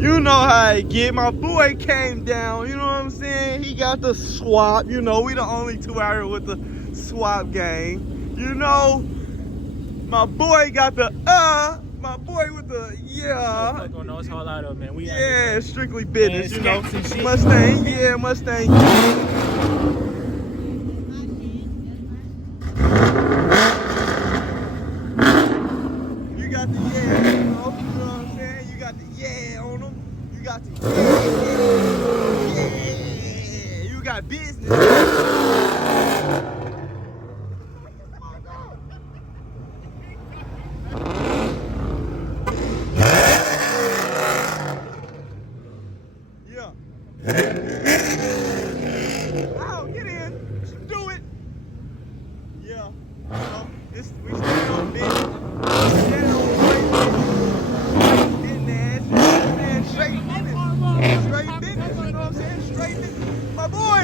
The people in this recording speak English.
You know how I get. My boy came down, you know what I'm saying? He got the swap, you know, we the only two out here with the swap gang. You know, my boy got the my boy with the No fuck on those whole lot of man. We out here, yeah, man. strictly business, you know. Scats and shit. Mustang, yeah, Mustang. You got the yeah, you know what I'm saying? You got the yeah on them. You got the yeah. You got business. Yeah. Oh, get in. Do it. Yeah. We stand on business. Stand on straight business. Straight business, you know what I'm saying? Straight business. My boy!